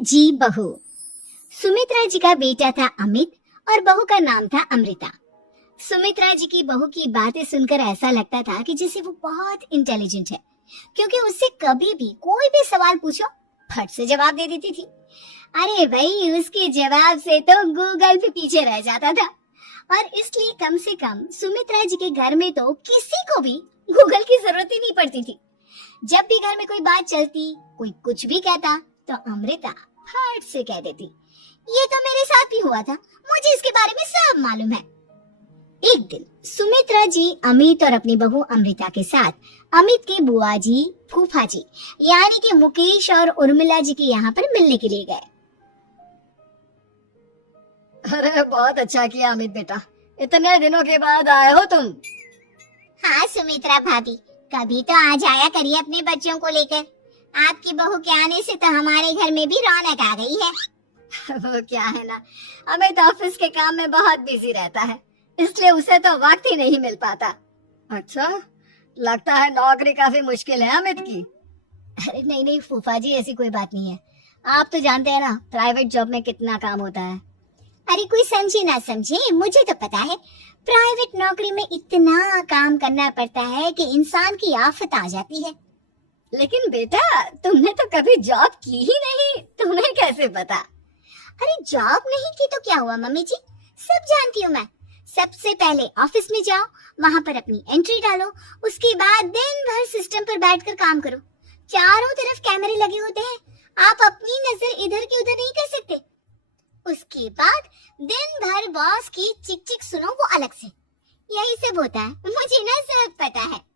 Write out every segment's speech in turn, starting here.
जी बहू। सुमित्रा जी का बेटा था अमित और बहू का नाम था अमृता। सुमित्रा जी की बहू की बातें सुनकर ऐसा लगता था कि जैसे वो बहुत इंटेलिजेंट है, क्योंकि उससे कभी भी कोई भी सवाल पूछो फट से जवाब दे देती थी। अरे भाई, उसके जवाब से तो गूगल भी पीछे रह जाता था। और इसलिए कम से कम सुमित्रा जी के घर में तो किसी को भी गूगल की जरूरत ही नहीं पड़ती थी। जब भी घर में कोई बात चलती, कोई कुछ भी कहता, तो अमृता फट से कह देती, ये तो मेरे साथ भी हुआ था, मुझे इसके बारे में सब मालूम है। एक दिन सुमित्रा जी अमित और अपनी बहू अमृता के साथ अमित के बुआ जी, फूफा जी यानी कि मुकेश और उर्मिला जी के यहाँ पर मिलने के लिए गए। अरे बहुत अच्छा किया अमित बेटा, इतने दिनों के बाद आए हो तुम। हाँ सुमित्रा भाभी, कभी तो आ जाया करिए अपने बच्चों को लेकर। आपकी बहू के आने से तो हमारे घर में भी रौनक आ गई है। वो क्या है ना, अमित ऑफिस के काम में बहुत बिजी रहता है, इसलिए उसे तो वक्त ही नहीं मिल पाता। अच्छा, लगता है नौकरी काफी मुश्किल है अमित की। अरे नहीं नहीं फूफा जी, ऐसी कोई बात नहीं है। आप तो जानते हैं ना प्राइवेट जॉब में कितना काम होता है। अरे कोई समझे ना समझे, मुझे तो पता है प्राइवेट नौकरी में इतना काम करना पड़ता है कि इंसान की आफत आ जाती है। लेकिन बेटा, तुमने तो कभी जॉब की ही नहीं, तुम्हें कैसे पता? अरे जॉब नहीं की तो क्या हुआ मम्मी जी, सब जानती हूँ मैं। सबसे पहले ऑफिस में जाओ, वहाँ पर अपनी एंट्री डालो, उसके बाद दिन भर सिस्टम पर बैठकर काम करो। चारों तरफ कैमरे लगे होते हैं, आप अपनी नजर इधर की उधर नहीं कर सकते। उसके बाद दिन भर बॉस की चिक चिक सुनो, वो अलग से। यही सब होता है, मुझे ना सब पता है।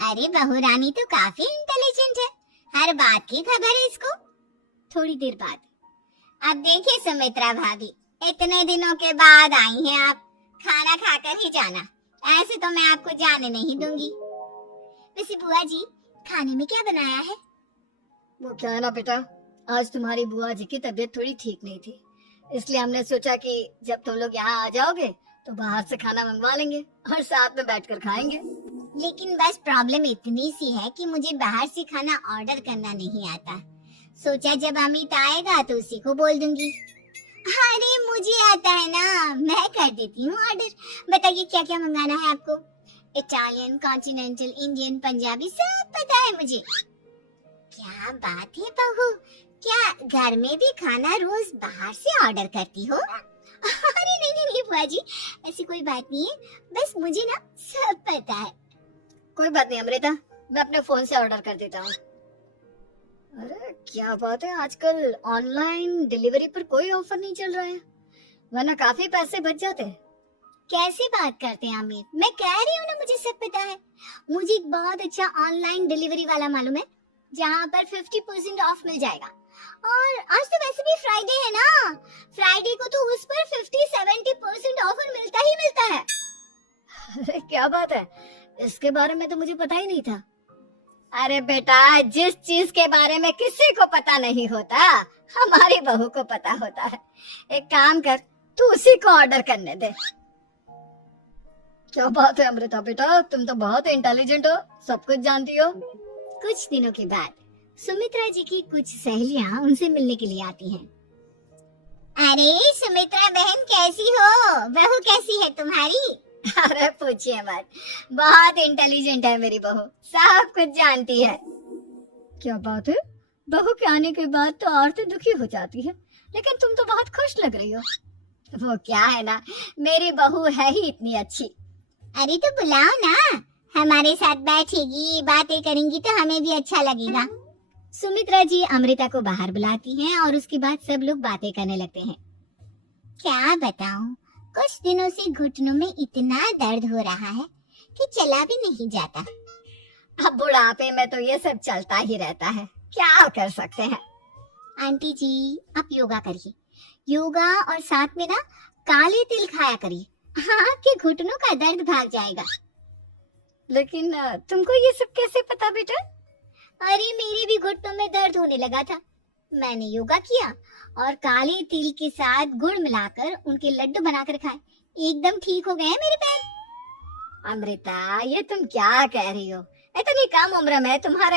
अरे बहू रानी तो काफी इंटेलिजेंट है, हर बात की खबर है इसको। थोड़ी देर बाद, अब देखिए सुमित्रा भाभी, इतने दिनों के बाद आई हैं आप, खाना खाकर ही जाना, ऐसे तो मैं आपको जाने नहीं दूंगी। वैसे बुआ जी, खाने में क्या बनाया है? वो क्या है ना बेटा, आज तुम्हारी बुआ जी की तबीयत थोड़ी ठीक नहीं थी, इसलिए हमने सोचा कि जब तुम लोग यहाँ आ जाओगे तो बाहर से खाना मंगवा लेंगे और साथ में बैठकर खाएंगे। लेकिन बस प्रॉब्लम इतनी सी है कि मुझे बाहर से खाना ऑर्डर करना नहीं आता। सोचा जब अमित आएगा तो उसी को बोल दूंगी। अरे मुझे आता है ना, मैं कर देती हूँ ऑर्डर। बताइए क्या क्या मंगाना है आपको? इटालियन, कॉन्टिनेंटल, इंडियन, पंजाबी, सब पता है मुझे। क्या बात है बहू, क्या घर में भी खाना रोज बाहर से ऑर्डर करती हो? अरे नहीं नहीं नहीं बुआ जी, ऐसी कोई बात नहीं है, बस मुझे ना सब पता है। कोई बात नहीं अमृता, मैं अपने फोन से ऑर्डर कर देता हूँ। अरे क्या बात है, आजकल ऑनलाइन डिलीवरी पर कोई ऑफर नहीं चल रहा है, वरना काफी पैसे बच जाते हैं। कैसी बात करते हैं अमित, मैं कह रही हूँ ना मुझे सब पता है। मुझे एक बहुत अच्छा ऑनलाइन डिलीवरी वाला मालूम है, जहाँ पर 50% ऑफ मिल जाएगा। और आज तो वैसे भी फ्राइडे है ना, फ्राइडे को तो उस पर 50-70% ऑफर मिलता ही मिलता है। अरे क्या बात है, इसके बारे में तो मुझे पता ही नहीं था। अरे बेटा, जिस चीज के बारे में किसी को पता नहीं होता, हमारी बहू को पता होता है। एक काम कर, तू उसी को ऑर्डर करने दे। क्या बात है अमृता बेटा, तुम तो बहुत इंटेलिजेंट हो, सब कुछ जानती हो। कुछ दिनों के बाद सुमित्रा जी की कुछ सहेलियां उनसे मिलने के लिए आती हैं। अरे सुमित्रा बहन कैसी हो, बहू कैसी है तुम्हारी? अरे पूछिए मत, बहुत इंटेलिजेंट है मेरी बहू, सब कुछ जानती है। क्या बात है, बहू के आने के बाद तो औरतें दुखी हो जाती है, लेकिन तुम तो बहुत खुश लग रही हो। वो क्या है ना, मेरी बहू है ही इतनी अच्छी। अरे तो बुलाओ ना, हमारे साथ बैठेगी, बातें करेंगी तो हमें भी अच्छा लगेगा। सुमित्रा जी अमृता को बाहर बुलाती हैं और उसके बाद सब लोग बातें करने लगते हैं। क्या बताऊं, कुछ दिनों से घुटनों में इतना दर्द हो रहा है कि चला भी नहीं जाता। अब बुढ़ापे में तो ये सब चलता ही रहता है, क्या कर सकते हैं। आंटी जी, आप योगा करिए, योगा और साथ में ना काले तिल खाया करिए, आपके घुटनों का दर्द भाग जाएगा। लेकिन तुमको ये सब कैसे पता बेटा? अरे मेरे भी घुटनों में दर्द होने लगा था, मैंने योगा किया और काले तिल के साथ गुड़ मिलाकर उनके लड्डू बनाकर खाए, एकदम ठीक हो गए हैं मेरे पैर। अमृता, ये तुम क्या कह रही हो, इतनी कम उम्र में तुम्हारे